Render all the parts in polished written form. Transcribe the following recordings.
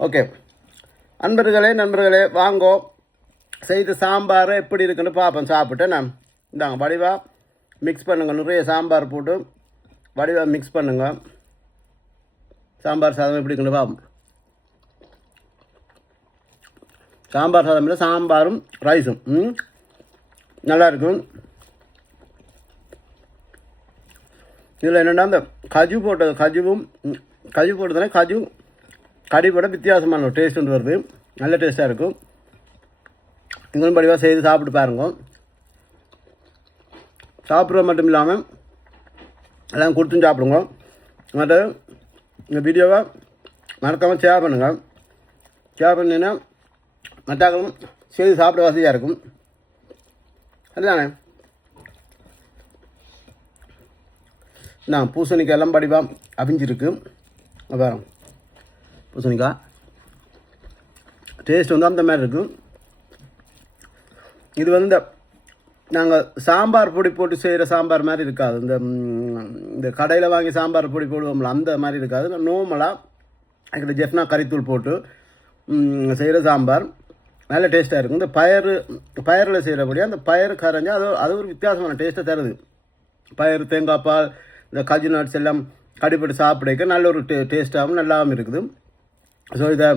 Okay நண்பர்களே வாங்கோ செய்து சாம்பார் எப்படி இருக்குன்னு பார்ப்போம். சாப்பிட்டு நான் இந்தாங்க வடிவாக மிக்ஸ் பண்ணுங்கள். நிறைய சாம்பார் போட்டு வடிவாக மிக்ஸ் பண்ணுங்க. சாம்பார் சாதம் எப்படி இருக்குன்னு பார்ப்போம். சாம்பார் சாதம் இல்லை, சாம்பாரும் ரைஸும் நல்லாயிருக்கும். இதில் என்னென்னா அந்த கஜு போட்டது, கஜு போட்டதுனா கஜு கடிப்போட வித்தியாசமான ஒரு டேஸ்ட் ஒன்று வருது. நல்ல டேஸ்ட்டாக இருக்கும். நீங்களும் படிவாக செய்து சாப்பிட்டு பாருங்க. சாப்பிட்றது மட்டும் இல்லாமல் எல்லாம் கொடுத்தும் சாப்பிடுங்க. மற்ற இந்த வீடியோவை மறக்காமல் ஷேர் பண்ணுங்கள். ஷேர் பண்ணிங்கன்னா மற்றவங்களும் செய்து சாப்பிட வசதியாக இருக்கும். அதுதானே நான் பூசணிக்காய் எல்லாம் படிவாக அவிஞ்சிருக்கு. வேறு பூசணிக்காய் டேஸ்ட் வந்து அந்த மாதிரி இருக்கும். இது வந்து நாங்கள் சாம்பார் பொடி போட்டு செய்கிற சாம்பார் மாதிரி இருக்காது. இந்த கடையில் வாங்கி சாம்பார் பொடி போடுவோம்ல அந்த மாதிரி இருக்காது. நார்மலாக எங்கிட்ட ஜெஃப்னா கறித்தூள் போட்டு செய்கிற சாம்பார் நல்ல டேஸ்ட்டாக இருக்கும். இந்த பயரில் செய்கிறபடியாக அந்த பயறு கரைஞ்சால் அது ஒரு வித்தியாசமான டேஸ்ட்டை தருது. பயறு, தேங்காய் பால், இந்த கஜு நட்ஸ் எல்லாம் கடிப்பட்டு சாப்பிடக்க நல்ல ஒரு டேஸ்ட்டாகவும் நல்லாவும் இருக்குது. ஸோ இதை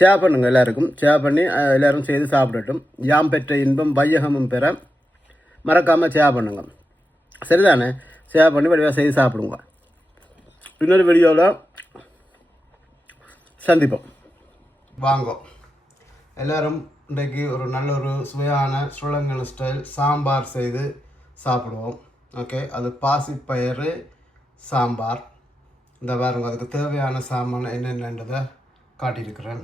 ஷேர் பண்ணுங்கள் எல்லாருக்கும். ஷேர் பண்ணி எல்லோரும் செய்து சாப்பிடட்டும். யாம் பெற்ற இன்பம் வையகமும் பெற மறக்காமல் ஷேர் பண்ணுங்கள். சரிதானே? ஷேர் பண்ணி வடிவாக செய்து சாப்பிடுங்க. இன்னொரு வீடியோவில் சந்திப்போம். வாங்க எல்லோரும் இன்றைக்கு ஒரு நல்ல ஒரு சுவையான ஸ்ரீலங்கன் ஸ்டைல் சாம்பார் செய்து சாப்பிடுவோம். ஓகே, அது பாசிப்பயிறு சாம்பார். இந்த பாருங்க, அதுக்கு தேவையான சாமான் என்னென்னன்றதை காட்டியிருக்கிறேன்.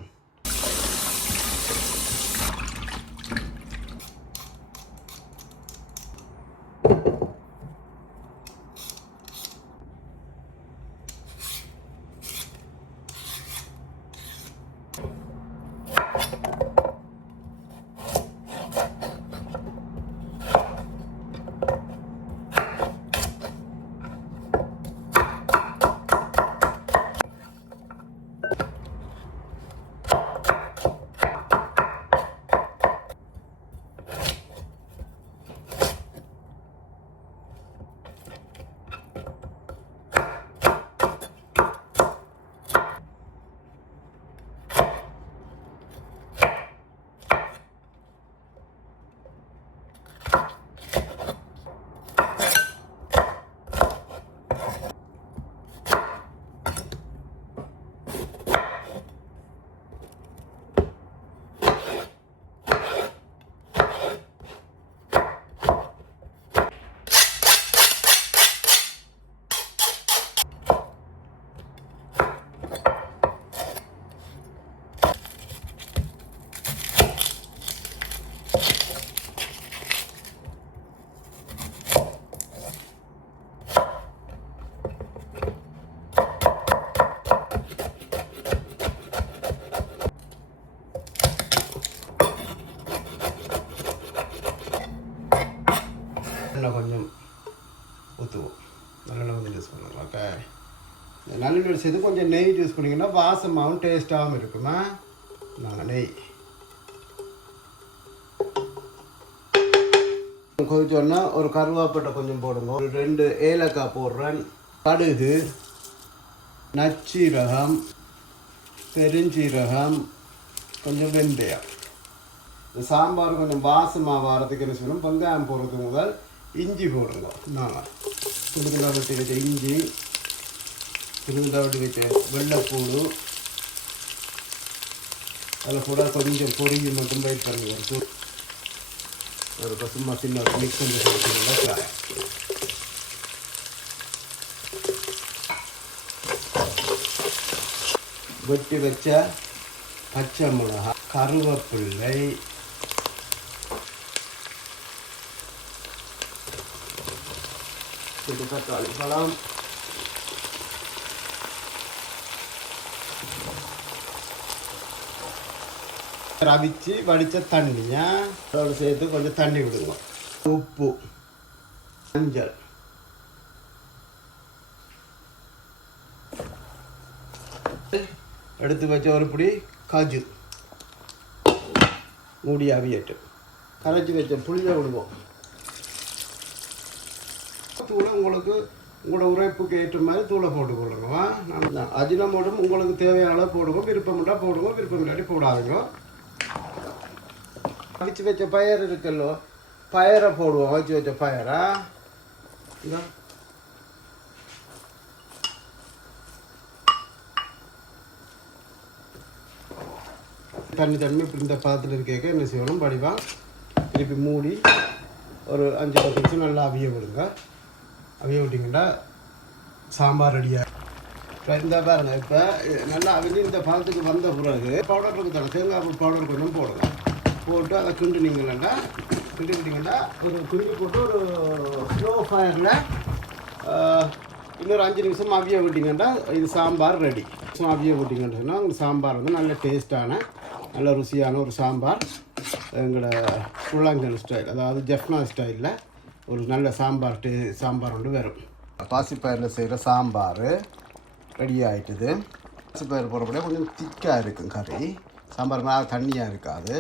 கொஞ்சம் ஊற்றுவோம். நல்லெண்ணெய் கொஞ்சம் யூஸ் பண்ணுவோம். ஓகே, நல்லெண்ணெய் செய்து கொஞ்சம் நெய் யூஸ் பண்ணிங்கன்னா வாசமாகவும் டேஸ்ட்டாகவும் இருக்குமா. நாங்கள் நெய் கொதிச்சோன்னா ஒரு கருவேப்பிலை கொஞ்சம் போடுங்க. ஒரு 2 ஏலக்காய் போடுறேன். கடுகு, நச்சீரகம், பெருஞ்சீரகம், கொஞ்சம் வெந்தயம். இந்த சாம்பார் கொஞ்சம் வாசமாக வாரத்துக்கு என்ன செய்யணும், வெங்காயம் போடுறதுக்கு முதல் இஞ்சி போடுங்க. நாங்கள் துண்டுகளாக வெட்டி வச்ச இஞ்சி, துண்டுகளாக வெட்டி வச்ச வெள்ளைப்பூடு, அதில் கூட கொஞ்சம் பொரிஞ்சு மட்டும் வெயிட் பண்ணுங்க. ஒரு பசுமா சின்ன ஒரு மிக்ஸ் பண்ணி போட்டுருங்க. வெட்டி வச்ச பச்சை மிளகா, கருவேப்பிள்ளை, தக்காளி பழம், ரவிச்சு வடித்த தண்ணியை அதோடு சேர்த்து கொஞ்சம் தண்ணி விடுங்க. உப்பு, மஞ்சள், எடுத்து வச்ச ஒரு பிடி காஜு மூடி அவியட்டு. கரைச்சி வச்ச புளியை விடுவோம். தூளை உங்களுக்கு உங்களோட உரைப்புக்கு ஏற்ற மாதிரி தூளை போட்டுக்கொள்ளுங்கம்மா. நான் அஜினமோட்டும் உங்களுக்கு தேவையான அளவு போடுங்க. விருப்பம்டா போடுங்க, விருப்பம் இல்லாட்டி போடாதுங்க. அவிச்சு வச்ச பயர் இருக்குல்லோ, பயரை போடுவோம். அவிச்சு வச்ச பயரா இந்த தண்ணி இப்படி இந்த பதத்தில் இருக்க என்ன செய்யணும், படிவாக திருப்பி மூடி ஒரு 5-10 நிமிஷம் நல்லா அவிய விடுங்க. அவிய விட்டிங்கன்னா சாம்பார் ரெடியாக இந்த பாருங்க. இப்போ நல்லா அவிஞ்சு இந்த பதத்துக்கு வந்த பிறகு பவுடர் இருக்குது தானே, தேங்காய் பவுடர் கொஞ்சம் போடுங்க. போட்டு அதை கிண்டுனீங்கன்னா ஒரு கிண்டி போட்டு ஒரு ஸ்லோ ஃபயரில் இன்னொரு 5 நிமிஷம் அவிய விட்டிங்கன்னா இது சாம்பார் ரெடி. அவிய விட்டிங்கன்னு சொன்னால் உங்களுக்கு சாம்பார் வந்து நல்ல டேஸ்ட்டான நல்ல ருசியான ஒரு சாம்பார் எங்களோட புல்லாங்கல் ஸ்டைல், அதாவது ஜெஃப்னா ஸ்டைலில் ஒரு நல்ல சாம்பார் வந்து வரும். பாசிப்பயிரில் செய்கிற சாம்பார் ரெடி ஆகிட்டுது. பாசிப்பயிர் போடுறப்படியே கொஞ்சம் திக்காக இருக்கும் கறி. சாம்பார் மேலே தண்ணியாக இருக்காது.